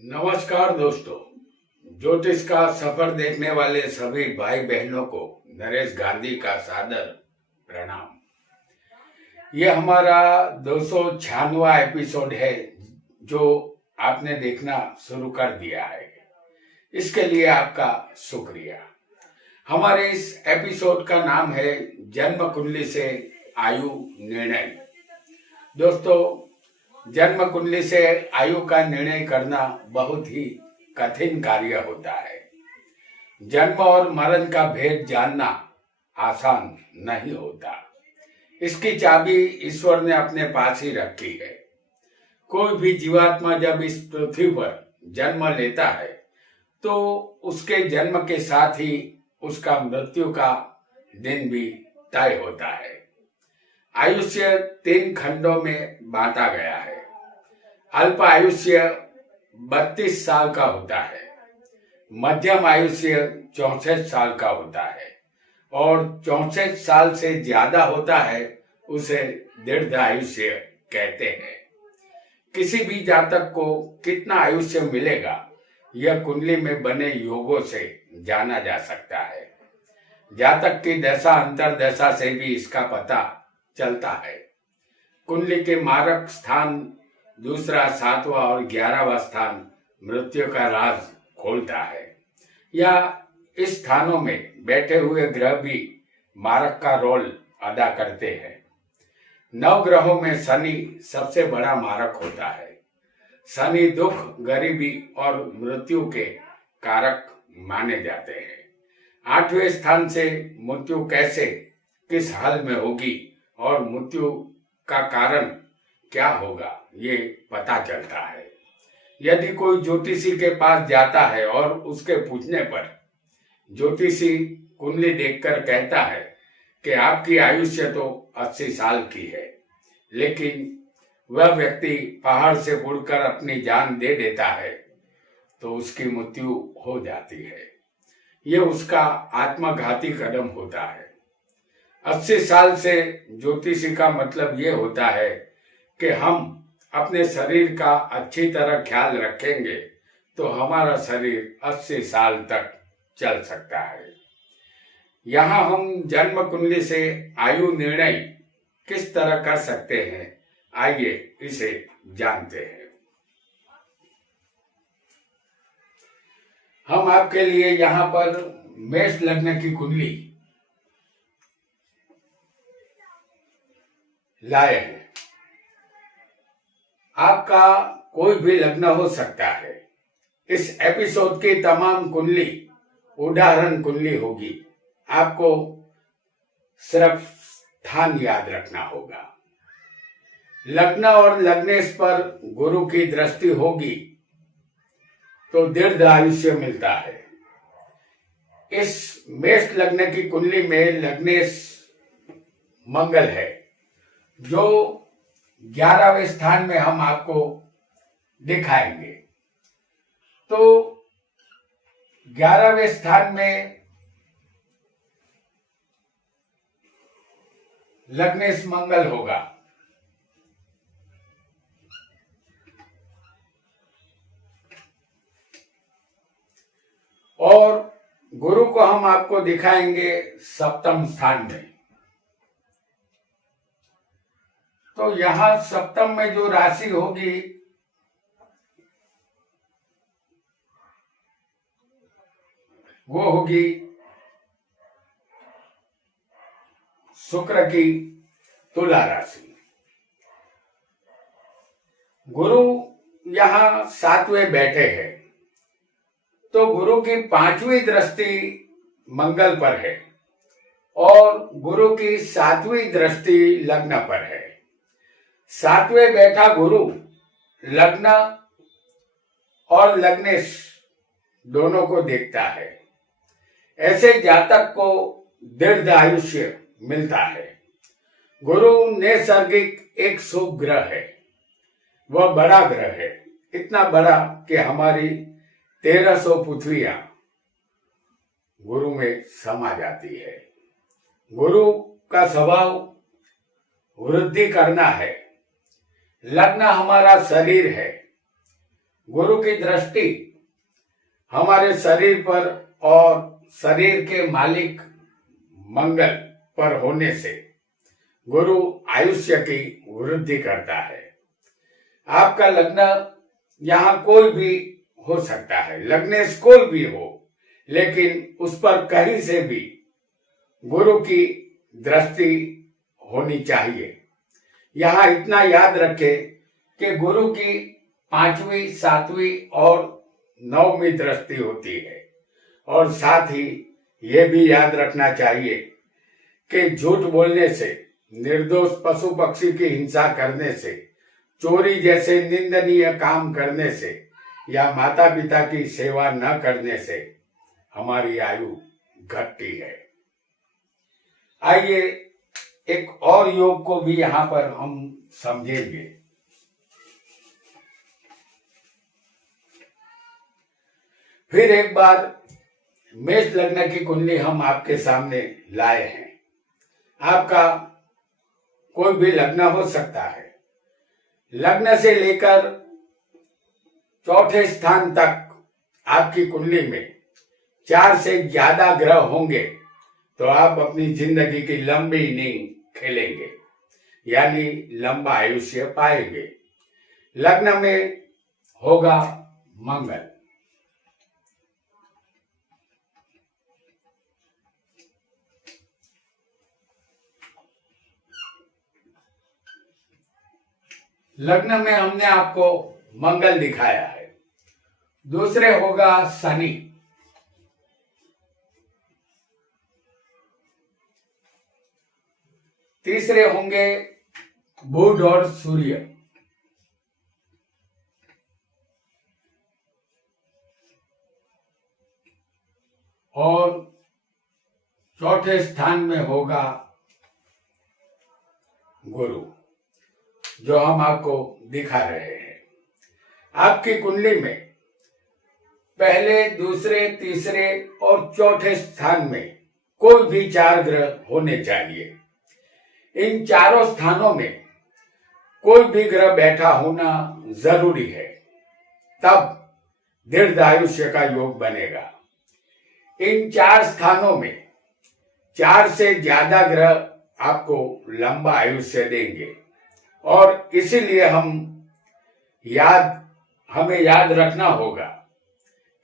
नमस्कार दोस्तों, ज्योतिष का सफर देखने वाले सभी भाई बहनों को नरेश गांधी का सादर प्रणाम। ये हमारा 296वां एपिसोड है जो आपने देखना शुरू कर दिया है। इसके लिए आपका शुक्रिया। हमारे इस एपिसोड का नाम है जन्म कुंडली से आयु निर्णय। दोस्तों, जन्म कुंडली से आयु का निर्णय करना बहुत ही कठिन कार्य होता है। जन्म और मरण का भेद जानना आसान नहीं होता। इसकी चाबी ईश्वर ने अपने पास ही रखी है। कोई भी जीवात्मा जब इस पृथ्वी पर जन्म लेता है तो उसके जन्म के साथ ही उसका मृत्यु का दिन भी तय होता है। आयुष्य 3 खंडों में बांटा गया है। अल्प आयुष्य 32 साल का होता है, मध्यम आयुष्य 64 साल का होता है और 64 साल से ज्यादा होता है उसे दीर्घ आयुष्य कहते हैं। किसी भी जातक को कितना आयुष्य मिलेगा यह कुंडली में बने योगों से जाना जा सकता है। जातक की दशा अंतर्दशा से भी इसका पता चलता है। कुंडली के मारक स्थान दूसरा, 7वां और 11वां स्थान मृत्यु का राज खोलता है। या इस स्थानों में बैठे हुए ग्रह भी मारक का रोल अदा करते हैं। 9 ग्रहों में शनि सबसे बड़ा मारक होता है। शनि दुख, गरीबी और मृत्यु के कारक माने जाते हैं। 8वें स्थान से मृत्यु कैसे, किस हाल में होगी और मृत्यु का कारण क्या होगा ये पता चलता है। यदि कोई ज्योतिषी के पास जाता है और उसके पूछने पर ज्योतिषी कुंडली देखकर कहता है कि आपकी आयुष्य तो 80 साल की है, लेकिन वह व्यक्ति पहाड़ से उड़कर अपनी जान दे देता है तो उसकी मृत्यु हो जाती है। ये उसका आत्मघाती कदम होता है। 80 साल से ज्योतिषी का मतलब ये होता है कि हम अपने शरीर का अच्छी तरह ख्याल रखेंगे तो हमारा शरीर 80 साल तक चल सकता है। यहाँ हम जन्म कुंडली से आयु निर्णय किस तरह कर सकते हैं, आइए इसे जानते हैं। हम आपके लिए यहाँ पर मेष लग्न की कुंडली लाए हैं। आपका कोई भी लग्न हो सकता है। इस एपिसोड की तमाम कुंडली उदाहरण कुंडली होगी। आपको सिर्फ स्थान याद रखना होगा। लग्न और लग्नेश पर गुरु की दृष्टि होगी तो दीर्घ आयुष्य मिलता है। इस मेष लग्न की कुंडली में लग्नेश मंगल है जो 11वें स्थान में हम आपको दिखाएंगे। तो 11वें स्थान में लग्नेश मंगल होगा और गुरु को हम आपको दिखाएंगे 7वें स्थान में। तो यहां 7वें में जो राशि होगी वो होगी शुक्र की तुला राशि। गुरु यहां 7वें बैठे हैं तो गुरु की 5वीं दृष्टि मंगल पर है और गुरु की 7वीं दृष्टि लग्न पर है। 7वें बैठा गुरु लग्न और लग्नेश दोनों को देखता है। ऐसे जातक को दीर्घ आयुष्य मिलता है। गुरु नैसर्गिक एक शुभ ग्रह है। वह बड़ा ग्रह है, इतना बड़ा कि हमारी 1300 पृथ्वियां गुरु में समा जाती है। गुरु का स्वभाव वृद्धि करना है। लग्न हमारा शरीर है, गुरु की दृष्टि हमारे शरीर पर और शरीर के मालिक मंगल पर होने से गुरु आयुष्य की वृद्धि करता है। आपका लग्न यहाँ कोई भी हो सकता है, लग्नेश कोई भी हो, लेकिन उस पर कहीं से भी गुरु की दृष्टि होनी चाहिए। यहाँ इतना याद रखें कि गुरु की 5वीं, 7वीं और 9वीं दृष्टि होती है। और साथ ही ये भी याद रखना चाहिए कि झूठ बोलने से, निर्दोष पशु पक्षी की हिंसा करने से, चोरी जैसे निंदनीय काम करने से या माता पिता की सेवा न करने से हमारी आयु घटती है। आइए एक और योग को भी यहाँ पर हम समझेंगे। फिर एक बार मेष लग्न की कुंडली हम आपके सामने लाए हैं। आपका कोई भी लग्न हो सकता है। लग्न से लेकर चौथे स्थान तक आपकी कुंडली में 4 से ज्यादा ग्रह होंगे तो आप अपनी जिंदगी की लंबी इनिंग खेलेंगे, यानी लंबा आयुष्य पाएंगे। लग्न में होगा मंगल, लग्न में हमने आपको मंगल दिखाया है। दूसरे होगा शनि, तीसरे होंगे बुध और सूर्य, और चौथे स्थान में होगा गुरु, जो हम आपको दिखा रहे हैं। आपकी कुंडली में पहले, दूसरे, तीसरे और चौथे स्थान में कोई भी 4 ग्रह होने चाहिए। इन चारों स्थानों में कोई भी ग्रह बैठा होना जरूरी है, तब दीर्घायुष्य का योग बनेगा। इन 4 स्थानों में 4 से ज्यादा ग्रह आपको लंबा आयुष्य देंगे, और इसीलिए हमें याद रखना होगा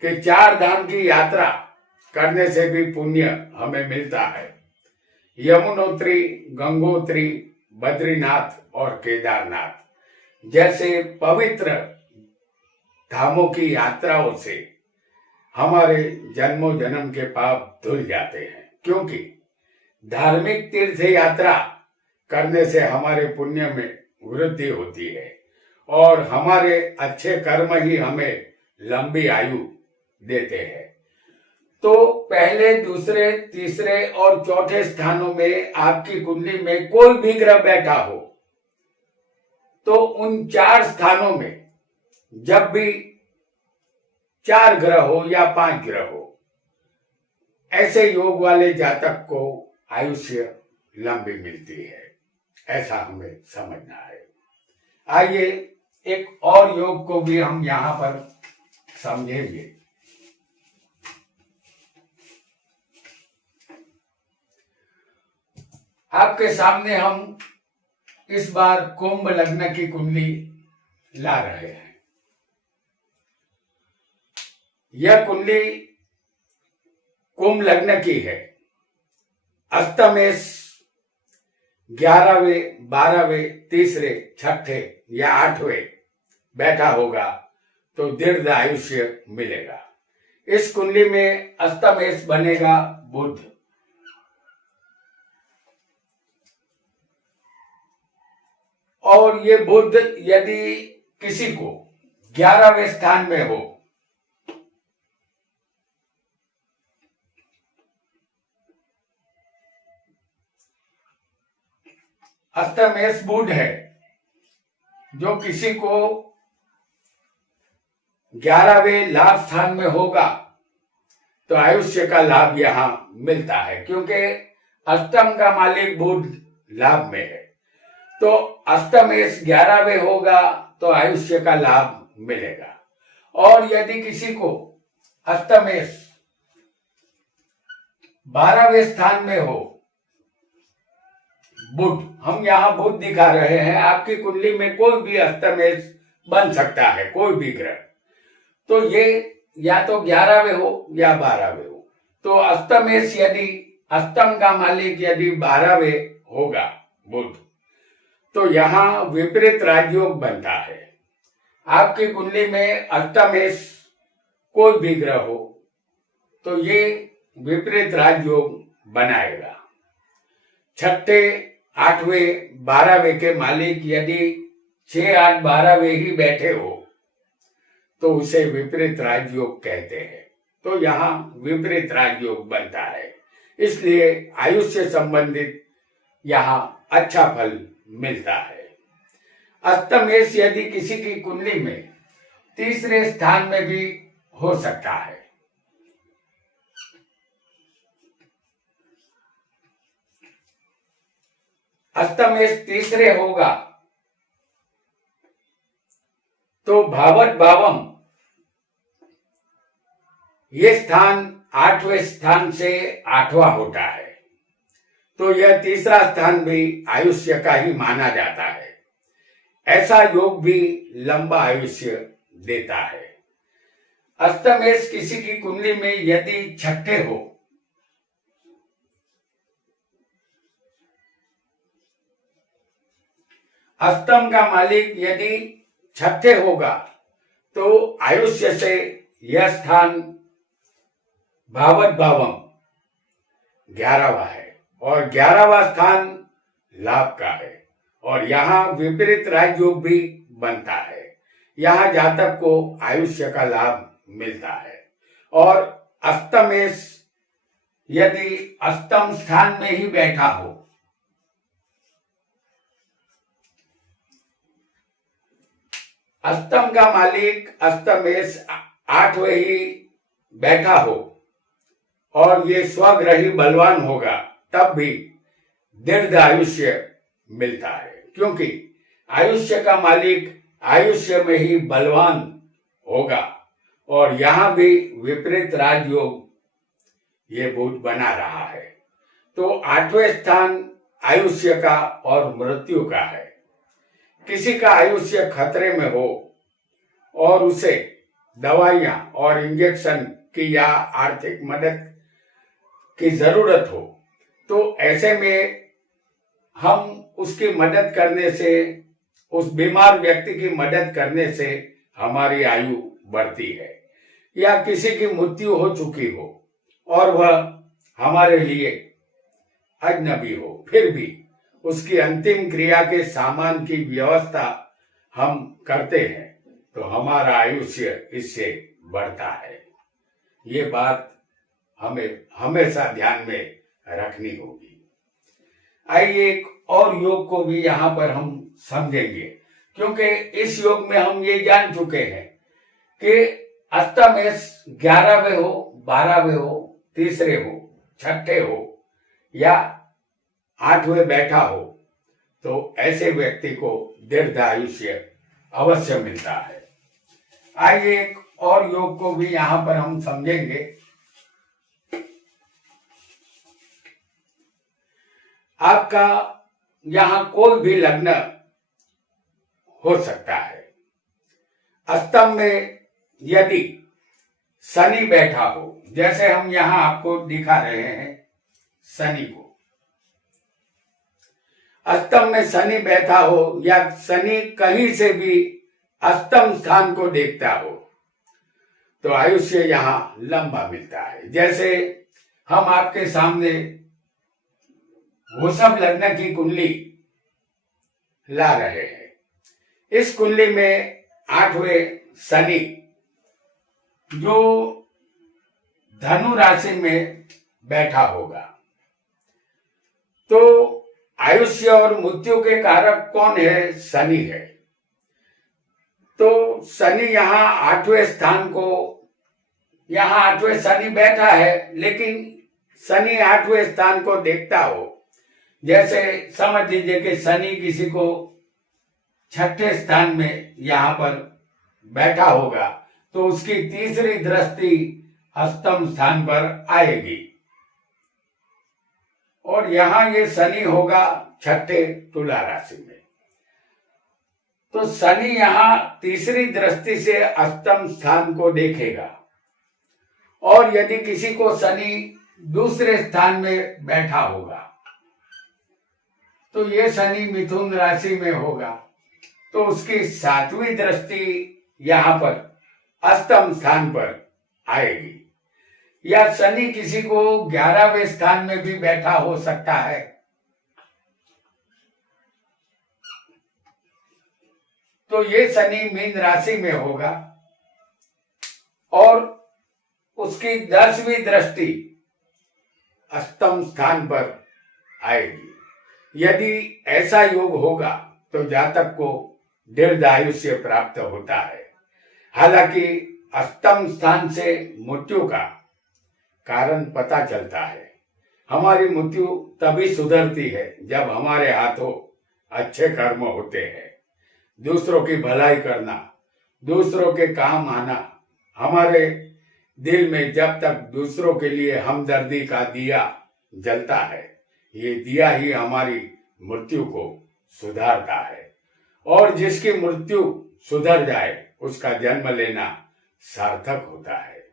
कि 4 धाम की यात्रा करने से भी पुण्य हमें मिलता है। यमुनोत्री, गंगोत्री, बद्रीनाथ और केदारनाथ जैसे पवित्र धामों की यात्राओं से हमारे जन्मों जन्म के पाप धुल जाते हैं, क्योंकि धार्मिक तीर्थ यात्रा करने से हमारे पुण्य में वृद्धि होती है और हमारे अच्छे कर्म ही हमें लंबी आयु देते हैं। तो पहले, दूसरे, तीसरे और चौथे स्थानों में आपकी कुंडली में कोई भी ग्रह बैठा हो तो उन 4 स्थानों में जब भी 4 ग्रह हो या 5 ग्रह हो, ऐसे योग वाले जातक को आयुष्य लंबी मिलती है, ऐसा हमें समझना है। आइए एक और योग को भी हम यहाँ पर समझेंगे। आपके सामने हम इस बार कुंभ लग्न की कुंडली ला रहे हैं। यह कुंडली कुंभ लग्न की है। अष्टमेश 11वें, 12वें, तीसरे, छठे या 8वें बैठा होगा तो दीर्घ आयुष्य मिलेगा। इस कुंडली में अष्टमेश बनेगा बुध, और ये बुध यदि किसी को 11वें स्थान में हो अष्टमेश बुध है, जो किसी को 11वें लाभ स्थान में होगा तो आयुष्य का लाभ यहां मिलता है, क्योंकि अष्टम का मालिक बुध लाभ में है। तो अष्टमेश 11वें होगा तो आयुष्य का लाभ मिलेगा। और यदि किसी को अष्टमेश 12वें स्थान में हो, बुध, हम यहाँ बुध दिखा रहे हैं, आपकी कुंडली में कोई भी अष्टमेश बन सकता है, कोई भी ग्रह, तो ये या तो 11वें हो या 12वें हो। तो अष्टमेश यदि अष्टम का मालिक यदि 12वें होगा बुध, तो यहाँ विपरीत राजयोग बनता है। आपकी कुंडली में अष्टमेश कोई भी ग्रह हो तो ये विपरीत राजयोग बनाएगा। छठे, 8वें, 12वें के मालिक यदि 6, 8, 12वें ही बैठे हो तो उसे विपरीत राजयोग कहते हैं। तो यहाँ विपरीत राजयोग बनता है, इसलिए आयुष से संबंधित यहाँ अच्छा फल मिलता है। अष्टमेश यदि किसी की कुंडली में तीसरे स्थान में भी हो सकता है। अष्टमेश तीसरे होगा तो भावत भावम, ये स्थान 8वें स्थान से 8वां होता है, तो यह तीसरा स्थान भी आयुष्य का ही माना जाता है। ऐसा योग भी लंबा आयुष्य देता है। अष्टमेश किसी की कुंडली में यदि छठे हो, अष्टम का मालिक यदि छठे होगा तो आयुष्य से यह स्थान भावत भावम 11वां है और 11वां स्थान लाभ का है और यहाँ विपरीत राजयोग भी बनता है। यहाँ जातक को आयुष्य का लाभ मिलता है। और अष्टमेश यदि अष्टम स्थान में ही बैठा हो, अष्टम का मालिक अष्टमेश 8वें ही बैठा हो और ये स्वग्रही बलवान होगा, तब भी दीर्घ आयुष्य मिलता है, क्योंकि आयुष्य का मालिक आयुष्य में ही बलवान होगा और यहाँ भी विपरीत राजयोग ये बुध बना रहा है। तो 8वें स्थान आयुष्य का और मृत्यु का है। किसी का आयुष्य खतरे में हो और उसे दवाइयां और इंजेक्शन की या आर्थिक मदद की जरूरत हो, तो ऐसे में हम उसकी मदद करने से, उस बीमार व्यक्ति की मदद करने से हमारी आयु बढ़ती है। या किसी की मृत्यु हो चुकी हो और वह हमारे लिए अजनबी हो, फिर भी उसकी अंतिम क्रिया के सामान की व्यवस्था हम करते हैं तो हमारा आयुष्य इससे बढ़ता है। ये बात हमें हमेशा ध्यान में रखनी होगी। आइए एक और योग को भी यहाँ पर हम समझेंगे, क्योंकि इस योग में हम ये जान चुके हैं कि अष्टमेश 11वें हो, 12वें हो, तीसरे हो, छठे हो या 8वें बैठा हो, तो ऐसे व्यक्ति को दीर्घ आयुष्य अवश्य मिलता है। आइए एक और योग को भी यहाँ पर हम समझेंगे। आपका यहाँ कोई भी लग्न हो सकता है। अष्टम में यदि शनि बैठा हो, जैसे हम यहाँ आपको दिखा रहे हैं शनि को, अष्टम में शनि बैठा हो या शनि कहीं से भी अष्टम स्थान को देखता हो तो आयुष्य यहाँ लंबा मिलता है। जैसे हम आपके सामने वृषभ लग्न की कुंडली ला रहे हैं। इस कुंडली में 8वें शनि जो धनु राशि में बैठा होगा, तो आयुष्य और मृत्यु के कारक कौन है? शनि है। तो शनि यहाँ 8वें स्थान को, यहाँ 8वें शनि बैठा है, लेकिन शनि 8वें स्थान को देखता हो। जैसे समझ लीजिए कि शनि किसी को 6ठे स्थान में यहाँ पर बैठा होगा, तो उसकी तीसरी दृष्टि अष्टम स्थान पर आएगी। और यहां ये शनि होगा छठे तुला राशि में। तो शनि यहां तीसरी दृष्टि से अष्टम स्थान को देखेगा। और यदि किसी को शनि दूसरे स्थान में बैठा होगा तो ये शनि मिथुन राशि में होगा, तो उसकी सातवीं दृष्टि यहां पर अष्टम स्थान पर आएगी। या शनि किसी को 11वें स्थान में भी बैठा हो सकता है। तो ये शनि मीन राशि में होगा और उसकी 10वीं दृष्टि अष्टम स्थान पर आएगी। यदि ऐसा योग होगा तो जातक को दीर्घायुष्य प्राप्त होता है। हालांकि अष्टम स्थान से मृत्यु का कारण पता चलता है। हमारी मृत्यु तभी सुधरती है जब हमारे हाथों अच्छे कर्म होते हैं। दूसरों की भलाई करना, दूसरों के काम आना। हमारे दिल में जब तक दूसरों के लिए हमदर्दी का दिया जलता है, ये दिया ही हमारी मृत्यु को सुधारता है। और जिसकी मृत्यु सुधर जाए उसका जन्म लेना सार्थक होता है।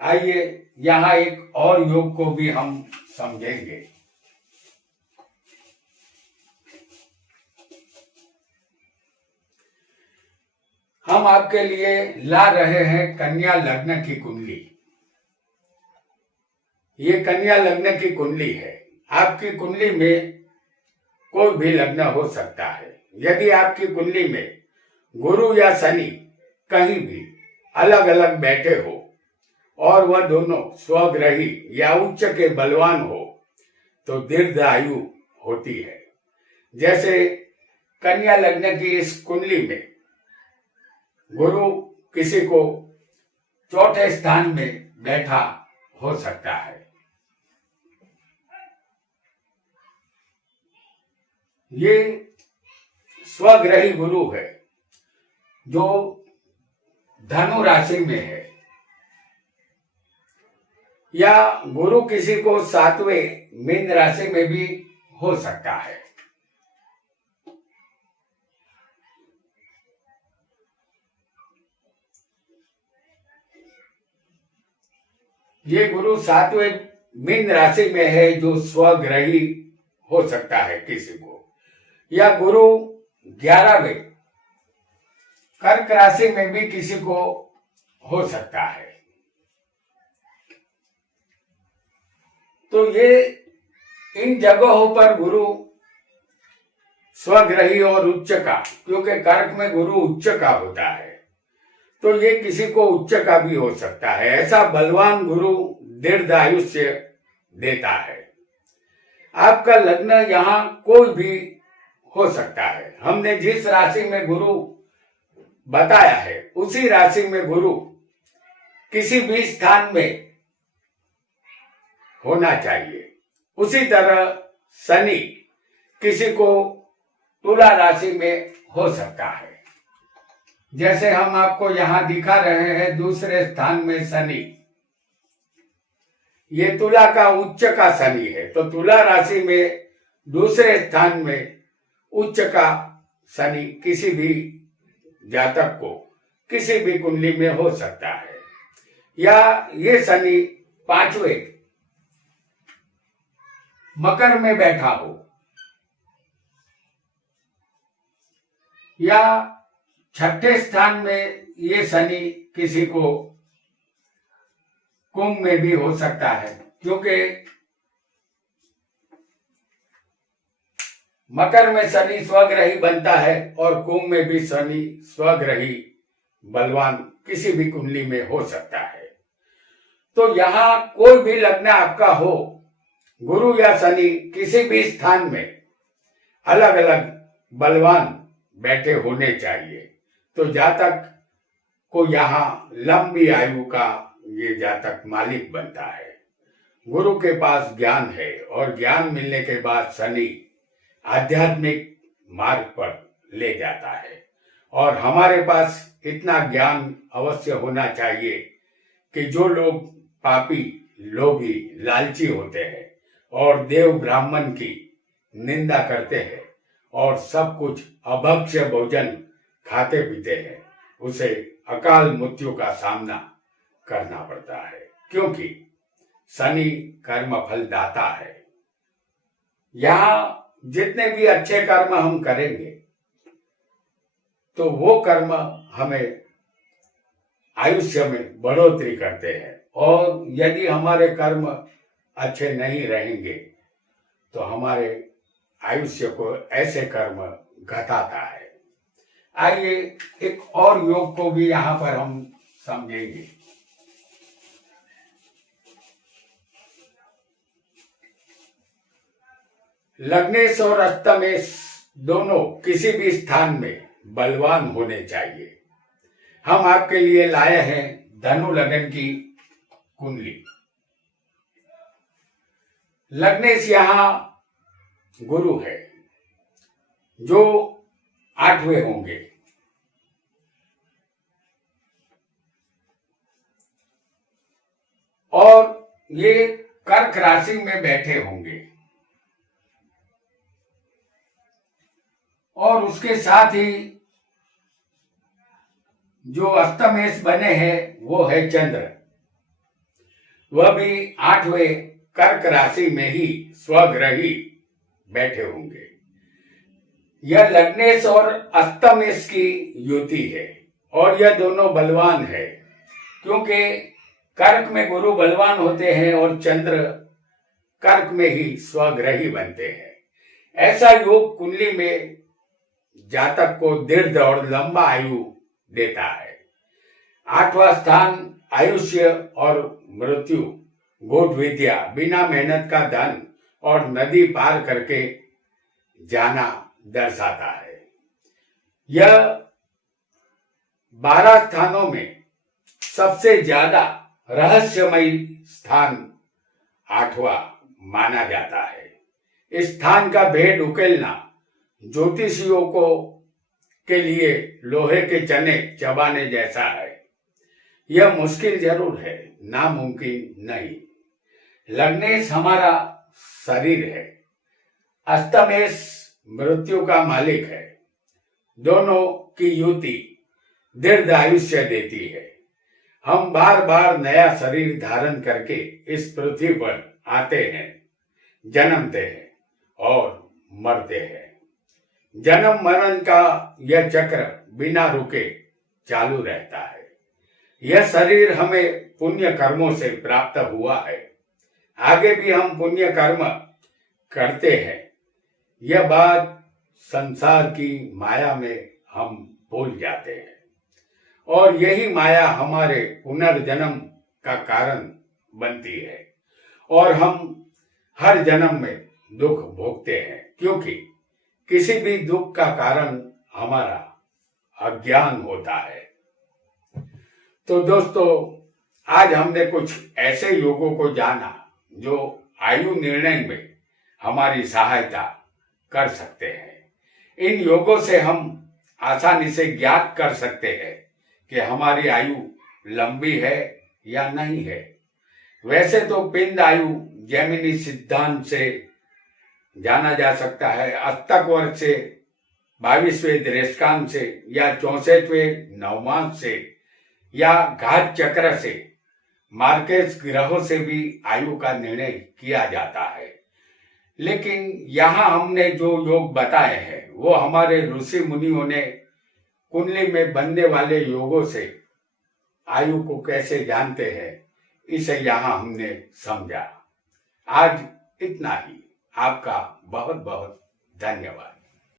आइए यहाँ एक और योग को भी हम समझेंगे। हम आपके लिए ला रहे हैं कन्या लग्न की कुंडली। ये कन्या लग्न की कुंडली है। आपकी कुंडली में कोई भी लग्न हो सकता है। यदि आपकी कुंडली में गुरु या शनि कहीं भी अलग अलग बैठे हो और वह दोनों स्वग्रही या उच्च के बलवान हो तो दीर्घायु होती है। जैसे कन्या लग्न की इस कुंडली में गुरु किसी को चौथे स्थान में बैठा हो सकता है। ये स्वग्रही गुरु है जो धनु राशि में है। या गुरु किसी को 7वें मीन राशि में भी हो सकता है। ये गुरु 7वें मीन राशि में है जो स्वग्रही हो सकता है किसी को। या गुरु 11वें कर्क राशि में भी किसी को हो सकता है। तो ये इन जगहों पर गुरु स्वग्रही और उच्च का, क्योंकि कर्क में गुरु उच्च का होता है, तो ये किसी को उच्च का भी हो सकता है। ऐसा बलवान गुरु दीर्घायुष्य देता है। आपका लग्न यहाँ कोई भी हो सकता है। हमने जिस राशि में गुरु बताया है उसी राशि में गुरु किसी भी स्थान में होना चाहिए। उसी तरह शनि किसी को तुला राशि में हो सकता है। जैसे हम आपको यहां दिखा रहे हैं दूसरे स्थान में शनि, ये तुला का उच्च का शनि है। तो तुला राशि में दूसरे स्थान में उच्च का शनि किसी भी जातक को किसी भी कुंडली में हो सकता है। या ये शनि 5वें मकर में बैठा हो, या 6ठे स्थान में ये शनि किसी को कुंभ में भी हो सकता है, क्योंकि मकर में शनि स्वग्रही बनता है और कुंभ में भी शनि स्वग्रही बलवान किसी भी कुंडली में हो सकता है। तो यहां कोई भी लग्न आपका हो, गुरु या शनि किसी भी स्थान में अलग अलग बलवान बैठे होने चाहिए। तो जातक को यहाँ लंबी आयु का ये जातक मालिक बनता है। गुरु के पास ज्ञान है और ज्ञान मिलने के बाद शनि आध्यात्मिक मार्ग पर ले जाता है और हमारे पास इतना ज्ञान अवश्य होना चाहिए कि जो लोग पापी, लोभी, लालची होते हैं और देव ब्राह्मण की निंदा करते हैं और सब कुछ अभक्ष्य भोजन खाते पीते हैं, उसे अकाल मृत्यु का सामना करना पड़ता है, क्योंकि शनि कर्म फल दाता है। यहाँ जितने भी अच्छे कर्म हम करेंगे तो वो कर्म हमें आयुष्य में बढ़ोतरी करते हैं, और यदि हमारे कर्म अच्छे नहीं रहेंगे तो हमारे आयुष्य को ऐसे कर्म घटाता है। आइए एक और योग को भी यहाँ पर हम समझेंगे। लग्नेश और अष्टमेश दोनों किसी भी स्थान में बलवान होने चाहिए। हम आपके लिए लाए हैं धनु लगन की कुंडली। लग्नेश यहाँ गुरु है जो 8वें होंगे, और ये कर्क राशि में बैठे होंगे, और उसके साथ ही जो अष्टमेश बने हैं वो है चंद्र, वह भी 8वें कर्क राशि में ही स्वग्रही बैठे होंगे। यह लग्नेश और अष्टमेश की युति है और यह दोनों बलवान है, क्योंकि कर्क में गुरु बलवान होते हैं और चंद्र कर्क में ही स्वग्रही बनते हैं। ऐसा योग कुंडली में जातक को दीर्घ और लंबा आयु देता है। 8वां स्थान आयुष्य और मृत्यु, गूढ़ विद्या, बिना मेहनत का धन और नदी पार करके जाना दर्शाता है। यह 12 स्थानों में सबसे ज्यादा रहस्यमयी स्थान 8वां माना जाता है। इस स्थान का भेद उकेलना ज्योतिषियों को के लिए लोहे के चने चबाने जैसा है। यह मुश्किल जरूर है, नामुमकिन नहीं। लग्नेश हमारा शरीर है, अष्टमेश मृत्यु का मालिक है। दोनों की युति दीर्घ आयुष्य देती है। हम बार बार नया शरीर धारण करके इस पृथ्वी पर आते हैं, जन्मते हैं और मरते हैं। जन्म मरण का यह चक्र बिना रुके चालू रहता है। यह शरीर हमें पुण्य कर्मों से प्राप्त हुआ है। आगे भी हम पुण्य कर्म करते हैं। यह बात संसार की माया में हम भूल जाते हैं, और यही माया हमारे पुनर्जन्म का कारण बनती है, और हम हर जन्म में दुख भोगते हैं, क्योंकि किसी भी दुख का कारण हमारा अज्ञान होता है। तो दोस्तों, आज हमने कुछ ऐसे योगों को जाना जो आयु निर्णय में हमारी सहायता कर सकते हैं। इन योगों से हम आसानी से ज्ञात कर सकते हैं कि हमारी आयु लंबी है या नहीं है। वैसे तो पिंड आयु जैमिनी सिद्धांत से जाना जा सकता है, अस्तक वर्ग से, 22वें दृष्टांत से, या 64वें नवमांश से, या घात चक्र से, मार्केस ग्रहों से भी आयु का निर्णय किया जाता है। लेकिन यहाँ हमने जो योग बताए हैं वो हमारे ऋषि मुनियों ने कुंडली में बनने वाले योगों से आयु को कैसे जानते हैं, इसे यहाँ हमने समझा। आज इतना ही। आपका बहुत बहुत धन्यवाद।